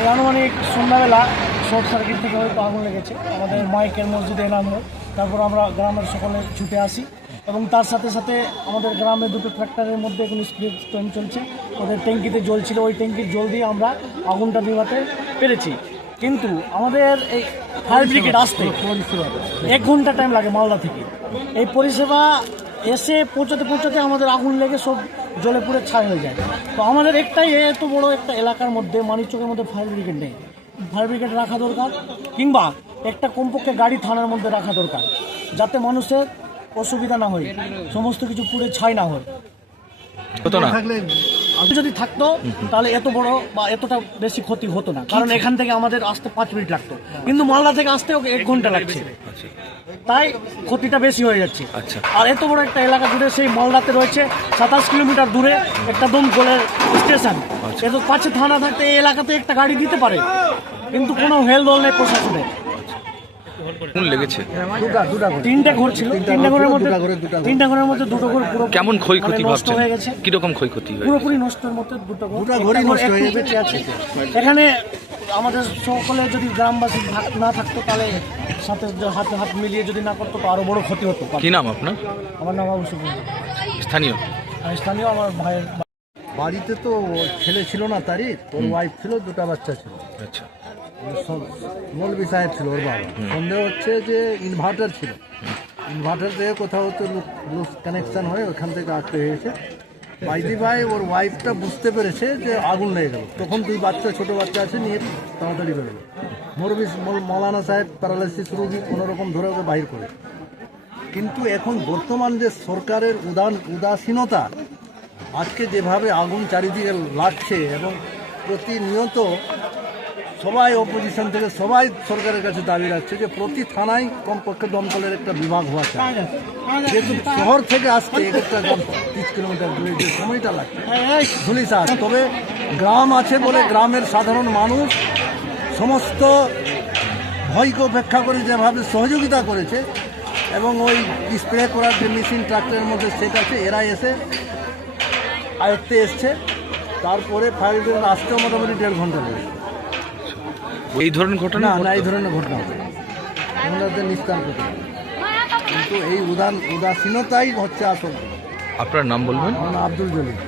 এই আনুমানিক সন্ধ্যাবেলা শর্ট সার্কিট থেকে হয়তো আগুন লেগেছে আমাদের মাইকের মসজিদে এলানো। তারপর আমরা গ্রামের সকলে ছুটে আসি এবং তার সাথে সাথে আমাদের গ্রামে দুটো ট্র্যাক্টরের মধ্যে এখন স্প্রে চলছে, ওদের ট্যাঙ্কিতে জল ছিল, ওই ট্যাঙ্কির জল দিয়ে আমরা আগুনটা নেভাতে পেরেছি। কিন্তু আমাদের এই ফায়ার ব্রিগেড আসতে 1 ঘন্টা টাইম লাগে মালদা থেকে। এই পরিষেবা এসে পৌঁছাতে আমাদের আগুন লেগে সব জলে পুড়ে ছাই হয়ে যায়। তো আমাদের একটাই এত বড় একটা এলাকার মধ্যে মানিকচকের মধ্যে ফায়ার ব্রিগেড নেই। ফায়ার ব্রিগেড রাখা দরকার, কিংবা একটা কমপক্ষে গাড়ি থানার মধ্যে রাখা দরকার, যাতে মানুষের অসুবিধা না হয়, সমস্ত কিছু পুড়ে ছাই না হয়। যদি থাকতো তাহলে এত বড় বা এতটা বেশি ক্ষতি হতো না, কারণ এখান থেকে আমাদের আসতে 5 মিনিট লাগতো, কিন্তু মালদা থেকে আসতে ওকে 1 ঘন্টা লাগছে, তাই ক্ষতিটা বেশি হয়ে যাচ্ছে। আর এত বড় একটা এলাকা জুড়ে সেই মালদাতে রয়েছে 27 কিলোমিটার দূরে একটা দমকলের স্টেশন, এত পাশে থানা থাকতে এই এলাকাতে একটা গাড়ি দিতে পারে, কিন্তু কোনো হেলদোল নেই প্রশাসনের। লেগেছে তিনটা ঘর ছিল, তিনটা ঘরের মধ্যে দুটো ঘর পুরো কেমন ক্ষয়ক্ষতি নষ্ট হয়ে গেছে। কিরকম ক্ষয়ক্ষতি পুরোপুরি নষ্টের মধ্যে দুটো ঘরই নষ্ট হয়ে বেঁচে আছে। এখানে আমাদের সকলে যদি গ্রামবাসী ভাগ না থাকতো, তাহলে সাথে হাতে হাত মিলিয়ে যদি না করতো, তো আরো বড় ক্ষতি হতো। কি নাম আপনার? আমার নাম আবু সুফিয়ান। স্থানীয় আমার ভাইয়ের বাড়িতে তো ছেলে ছিল না, তারই ওর ওয়াইফ ছিল, 2টা বাচ্চা ছিল। আচ্ছা, মৌলবি সাহেব ছিল ওর বাবা। সন্দেহ হচ্ছে যে ইনভার্টার ছিল, ইনভার্টার থেকে কোথাও তো লুজ কানেকশন হয়ে ওখান থেকে আটকে হয়েছে। বাইদি ভাই ওর ওয়াইফটা বুঝতে পেরেছে যে আগুন লেগে গেল, তখন 2 বাচ্চা ছোটো বাচ্চা আছে নিয়ে তাড়াতাড়ি বেরোলো। মৌলানা সাহেব প্যারালাইসিস রোগী কোনোরকম ধরে ওকে বাহির করে। কিন্তু এখন বর্তমান যে সরকারের উদাসীনতা, আজকে যেভাবে আগুন চারিদিকে লাগছে এবং প্রতিনিয়ত সবাই অপোজিশন থেকে সবাই সরকারের কাছে দাবি রাখছে যে প্রতি থানায় কমপক্ষে দমকলের একটা বিভাগ হওয়া চাই। যেহেতু শহর থেকে আসতে একটা 30 কিলোমিটার দূরে যে সময়টা লাগছে ধুলিসাৎ, তবে গ্রাম আছে বলে গ্রামের সাধারণ মানুষ সমস্ত ভয়কে উপেক্ষা করে যেভাবে সহযোগিতা করেছে, এবং ওই স্প্রে করার যে মেশিন ট্রাক্টরের মধ্যে সেট আছে, এরা এসে আয়ত্তে এসছে। তারপরে ফায়ার ব্রিগেড আসতেও মোটামুটি 1.5 ঘন্টা লেগেছে। এই ধরনের ঘটনা না, এই ধরনের ঘটনা হবে আমাদের নিস্তার করতে হবে, কিন্তু এই উদাসীনতাই হচ্ছে আসল। আপনার নাম বলবেন? আব্দুল জলিল।